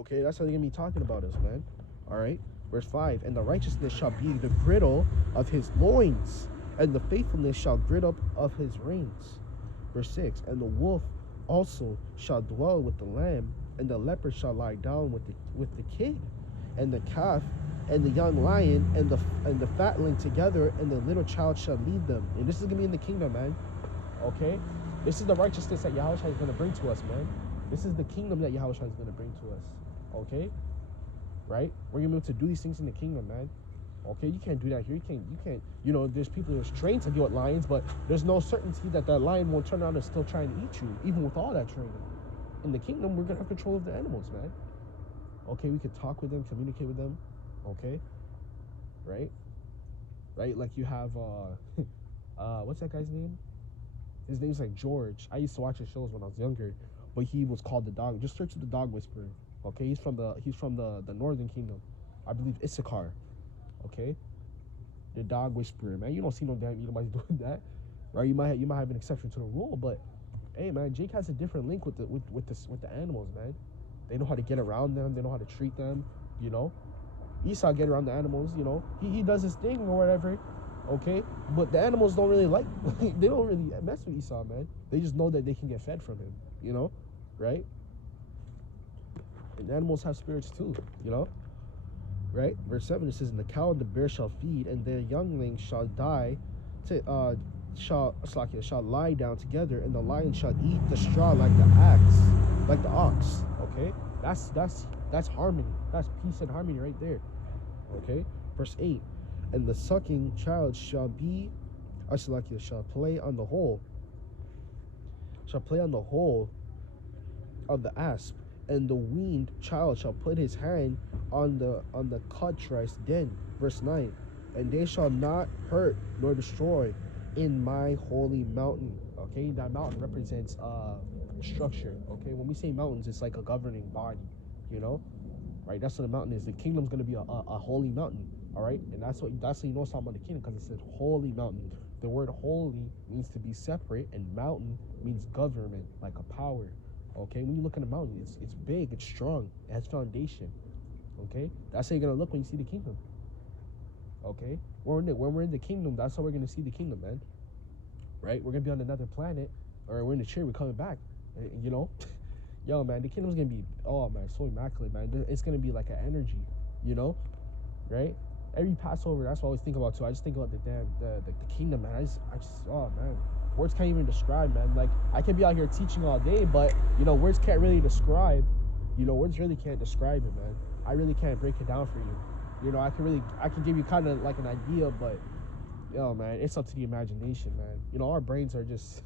Okay, that's how they're gonna be talking about us, man. All right. Verse 5, and the righteousness shall be the girdle of his loins, and the faithfulness shall gird up of his reins. Verse 6, and the wolf also shall dwell with the lamb, and the leopard shall lie down with the kid, and the calf and the young lion and the fatling together, and the little child shall lead them. And this is gonna be in the kingdom, man. Okay, this is the righteousness that Yahawashi is gonna bring to us, man. This is the kingdom that Yahawashi is gonna bring to us. Okay, right? We're gonna be able to do these things in the kingdom, man. Okay, you can't do that here. You can't. You know, there's people who's trained to deal with lions, but there's no certainty that that lion won't turn around and still try and eat you, even with all that training. In the kingdom, we're gonna have control of the animals, man. Okay, we could talk with them, communicate with them. Okay, right? Like you have what's that guy's name? His name's like George. I used to watch his shows when I was younger, but he was called the dog. Just search the dog whisperer. Okay, he's from the northern kingdom, I believe Issachar. Okay, the dog whisperer, man. You don't see no damn Edomites doing that, right? You might have an exception to the rule, but hey, man, Jake has a different link with the animals, man. They know how to get around them. They know how to treat them. You know, Esau get around the animals. You know, he does his thing or whatever. Okay, but the animals don't really like. They don't really mess with Esau, man. They just know that they can get fed from him. You know, right? And animals have spirits too. You know. Right, verse 7, it says, and the cow and the bear shall feed, and their younglings shall shall lie down together, and the lion shall eat the straw like the ox. Okay, that's harmony. That's peace and harmony right there. Okay, verse 8, and the sucking child shall play on the hole of the asp, and the weaned child shall put his hand on the codtrice den. Verse 9, and they shall not hurt nor destroy in my holy mountain. Okay, that mountain represents structure. Okay, when we say mountains, it's like a governing body, you know, right? That's what a mountain is. The kingdom's going to be a holy mountain. All right, and that's how you know it's talking about the kingdom, because it said holy mountain. The word holy means to be separate, and mountain means government, like a power. Okay, when you look at a mountain, it's big, it's strong, it has foundation. Okay, that's how you're gonna look when you see the kingdom. Okay, when we're in the kingdom, that's how we're gonna see the kingdom, man. Right? We're gonna be on another planet, or we're in the chair, we're coming back. You know, yo, man, the kingdom's gonna be, oh man, so immaculate, man. It's gonna be like an energy, you know, right? Every Passover, that's what I always think about too. I just think about the kingdom, man. I just, oh man. Words can't even describe, man. Like, I can be out here teaching all day, but, you know, words can't really describe. You know, words really can't describe it, man. I really can't break it down for you. You know, I can give you kind of like an idea, but, yo, man, it's up to the imagination, man. You know, our brains are just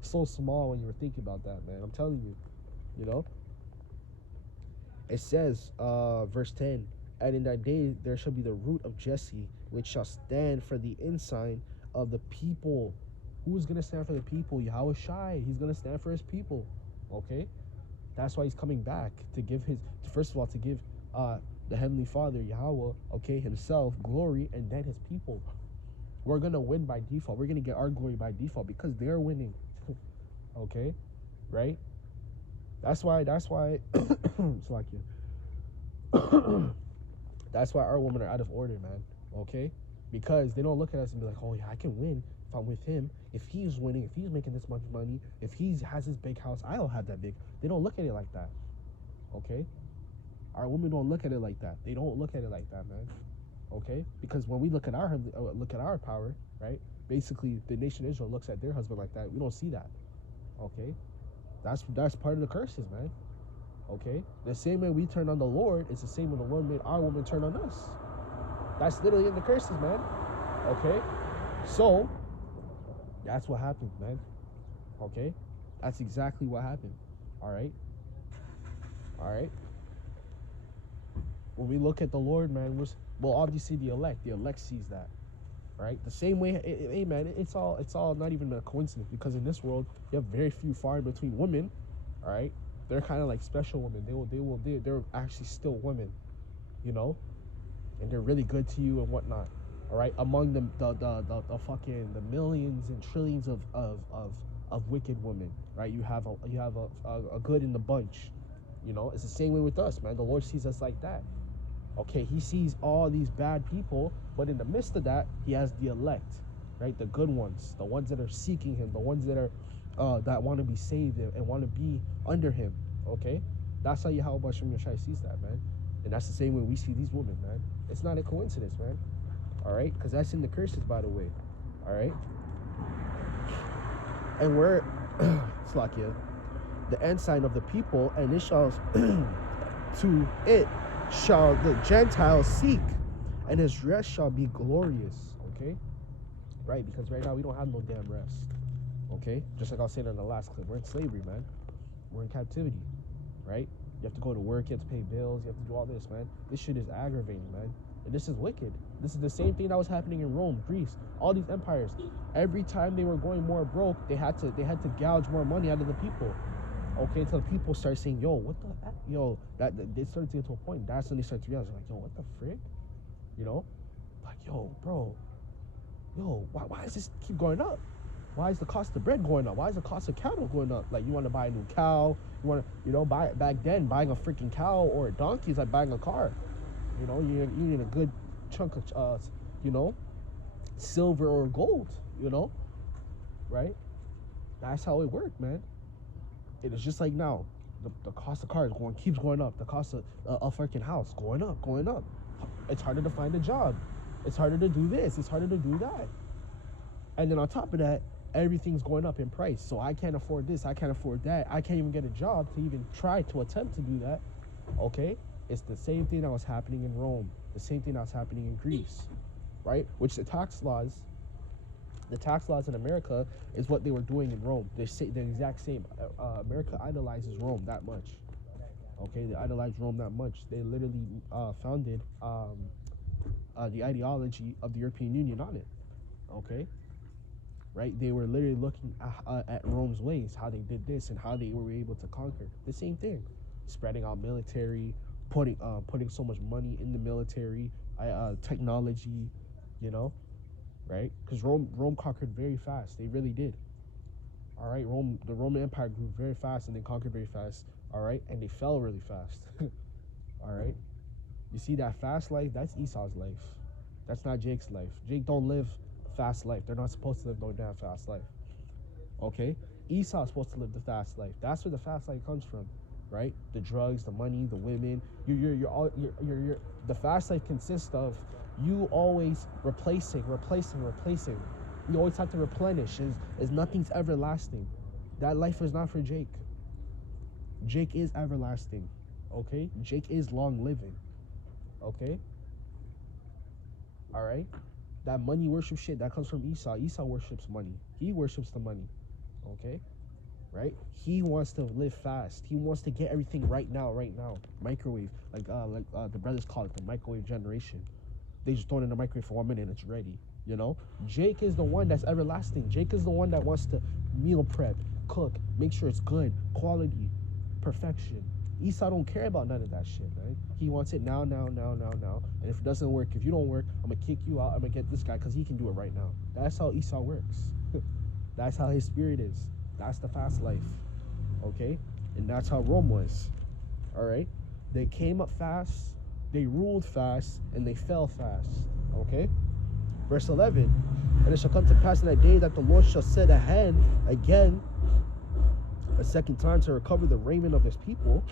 so small when you were thinking about that, man. I'm telling you, you know. It says, verse 10, and in that day there shall be the root of Jesse, which shall stand for the ensign of the people. Who's going to stand for the people? Yahawashi. He's going to stand for his people. Okay? That's why he's coming back, to give first of all, to give the Heavenly Father, Yahawah, okay, himself, glory, and then his people. We're going to win by default. We're going to get our glory by default because they're winning. Okay? Right? That's why, it's like you. That's why our women are out of order, man. Okay? Because they don't look at us and be like, oh yeah, I can win if I'm with him. If he's winning, if he's making this much money, if he has his big house, I don't have that big. They don't look at it like that. Okay? Our women don't look at it like that. They don't look at it like that, man. Okay? Because when we look at our power, right? Basically, the nation of Israel looks at their husband like that. We don't see that. Okay? That's part of the curses, man. Okay? The same way we turn on the Lord, it's the same way the Lord made our woman turn on us. That's literally in the curses, man. Okay? So, that's what happened, man. Okay? That's exactly what happened. Alright? Alright? When we look at the Lord, man, well, obviously the elect sees that. Right? The same way, hey, man, it's all not even a coincidence, because in this world, you have very few far in between women. Alright? They're kind of like special women. They're actually still women, you know? And they're really good to you and whatnot. All right, among the fucking the millions and trillions of wicked women, right? You have a good in the bunch, You know, it's the same way with us, man. The Lord sees us like that. Okay, he sees all these bad people, but in the midst of that, he has the elect, right? The good ones, the ones that are seeking him, the ones that are that want to be saved and want to be under him. Okay, that's how Yahawah sees that, man. And that's the same way we see these women, man. It's not a coincidence, man. All right, because that's in the curses, by the way. All right, and we're Slakia, the ensign of the people, and it shall to it shall the Gentiles seek, and his rest shall be glorious. Okay, right? Because right now we don't have no damn rest. Okay, just like I was saying in the last clip, we're in slavery, man. We're in captivity, right? You have to go to work, you have to pay bills, you have to do all this, man. This shit is aggravating, man. And this is wicked. This is the same thing that was happening in Rome, Greece, all these empires. Every time they were going more broke, they had to gouge more money out of the people. Okay, until the people start saying, yo, what the heck? Yo, that they started to get to a point. That's when they started to realize, like, yo, what the frick? You know? Like, yo, bro, yo, why does this keep going up? Why is the cost of bread going up? Why is the cost of cattle going up? Like, you want to buy a new cow, you want to, you know, back then, buying a freaking cow or a donkey is like buying a car. You know, you need a good chunk of, you know, silver or gold, you know, right? That's how it worked, man. It is just like now, the cost of cars keeps going up. The cost of a freaking house going up. It's harder to find a job. It's harder to do this. It's harder to do that. And then on top of that, everything's going up in price. So I can't afford this. I can't afford that. I can't even get a job to even try to attempt to do that. Okay? It's the same thing that was happening in Rome. The same thing that was happening in Greece. Right? Which the tax laws in America is what they were doing in Rome. They're the exact same. America idolizes Rome that much. Okay? They idolize Rome that much. They literally founded the ideology of the European Union on it. Okay? Right? They were literally looking at Rome's ways, how they did this and how they were able to conquer. The same thing. Spreading out military, putting so much money in the military, technology, you know, right? Because Rome conquered very fast. They really did. All right, the Roman Empire grew very fast and they conquered very fast. All right, and they fell really fast. All right, you see that fast life? That's Esau's life. That's not Jake's life. Jake don't live fast life. They're not supposed to live no damn fast life. Okay? Esau's supposed to live the fast life. That's where the fast life comes from, right? The drugs, the money, the women. The fast life consists of you always replacing. You always have to replenish. Is nothing's everlasting. That life is not for Jake. Jake is everlasting. Okay? Jake is long living. Okay? All right? That money worship shit, that comes from Esau. Esau worships money. He worships the money. Okay? Right? He wants to live fast. He wants to get everything right now. Microwave. Like the brothers call it the microwave generation. They just throw it in the microwave for 1 minute and it's ready. You know? Jake is the one that's everlasting. Jake is the one that wants to meal prep, cook, make sure it's good, quality, perfection. Esau don't care about none of that shit, man. He wants it now. And if it doesn't work, if you don't work, I'm going to kick you out. I'm going to get this guy because he can do it right now. That's how Esau works. That's how his spirit is. That's the fast life. Okay? And that's how Rome was. All right? They came up fast, they ruled fast, and they fell fast. Okay? Verse 11. And it shall come to pass in that day that the Lord shall set a hand again a second time to recover the raiment of his people,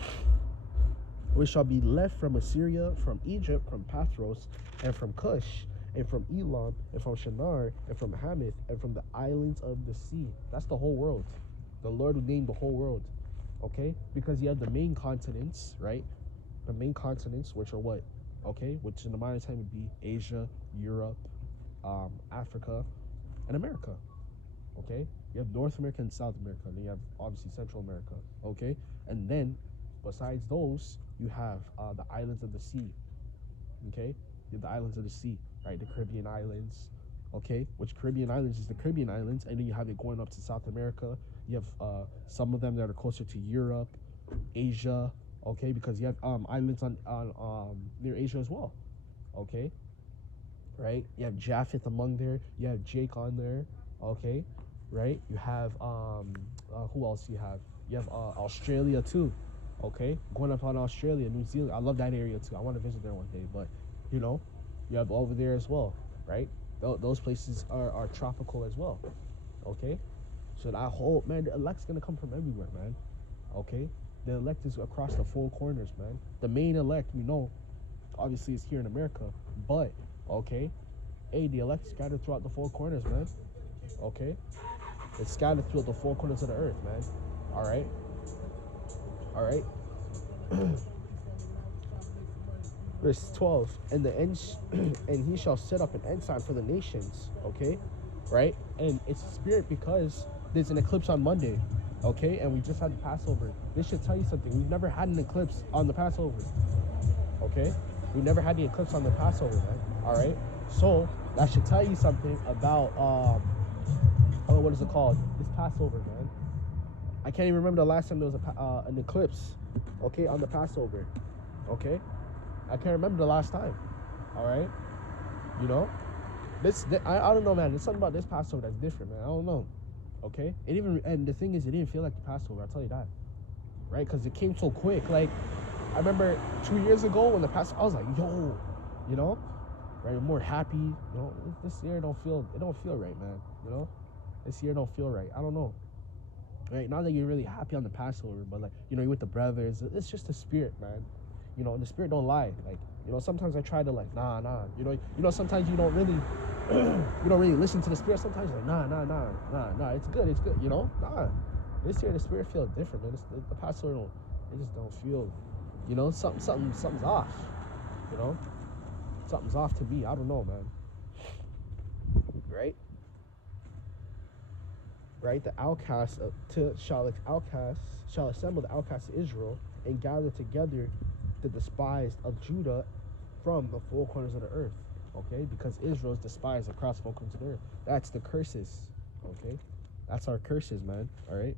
which shall be left from Assyria, from Egypt, from Pathros, and from Cush, and from Elam, and from Shinar, and from Hamath, and from the islands of the sea. That's the whole world. The Lord would name the whole world. Okay? Because you have the main continents, right? The main continents, which are what? Okay? Which in the modern time would be Asia, Europe, Africa, and America. Okay? You have North America and South America. And then you have, obviously, Central America. Okay? And then, besides those, you have the islands of the sea. Okay? You have the islands of the sea, right? The Caribbean islands. Okay? Which Caribbean islands is the Caribbean islands. And then you have it going up to South America. You have some of them that are closer to Europe, Asia. Okay? Because you have islands on near Asia as well. Okay? Right? You have Japheth among there. You have Jake on there. Okay? Right? You have who else you have? You have Australia too. Okay, going up on Australia, New Zealand. I love that area too. I want to visit there one day. But you know, you have over there as well, right? Those places are tropical as well. Okay, so that whole man, the elect's gonna come from everywhere, man. Okay, the elect is across the four corners, man. The main elect, we know, obviously, is here in America, but okay, hey, the elect scattered throughout the four corners, man. Okay, it's scattered throughout the four corners of the earth, man. All right, all right. Verse 12, and the end, and he shall set up an ensign for the nations. Okay, right? And it's spirit because there's an eclipse on Monday. Okay, and we just had the Passover. This should tell you something. We've never had an eclipse on the Passover. Okay, we never had the eclipse on the Passover, man. All right, so that should tell you something about what is it called? This Passover, man. I can't even remember the last time there was an eclipse. Okay, on the Passover. Okay. I can't remember the last time. All right, you know, I don't know, man. There's something about this Passover that's different, man. I don't know. Okay, and the thing is, it didn't feel like the Passover. I'll tell you that, right? Because it came so quick. Like, I remember 2 years ago when the Passover, I was like, yo, you know, right? I'm more happy. You know, this year it don't feel right, man. You know, this year don't feel right. I don't know. Right? Not that you're really happy on the Passover, but like, you know, you're with the brothers. It's just the spirit, man. You know, and the spirit don't lie. Like, you know, sometimes I try to like, nah. You know, sometimes you don't really listen to the spirit. Sometimes you're like, nah. It's good. You know, nah. This year the spirit feels different, man. The Passover it just don't feel, you know, something's off. You know, something's off to me. I don't know, man. Right? Right? The outcasts shall assemble the outcasts of Israel and gather together the despised of Judah from the four corners of the earth. Okay, because Israel is despised across four corners of the earth. That's the curses. Okay, that's our curses, man. All right.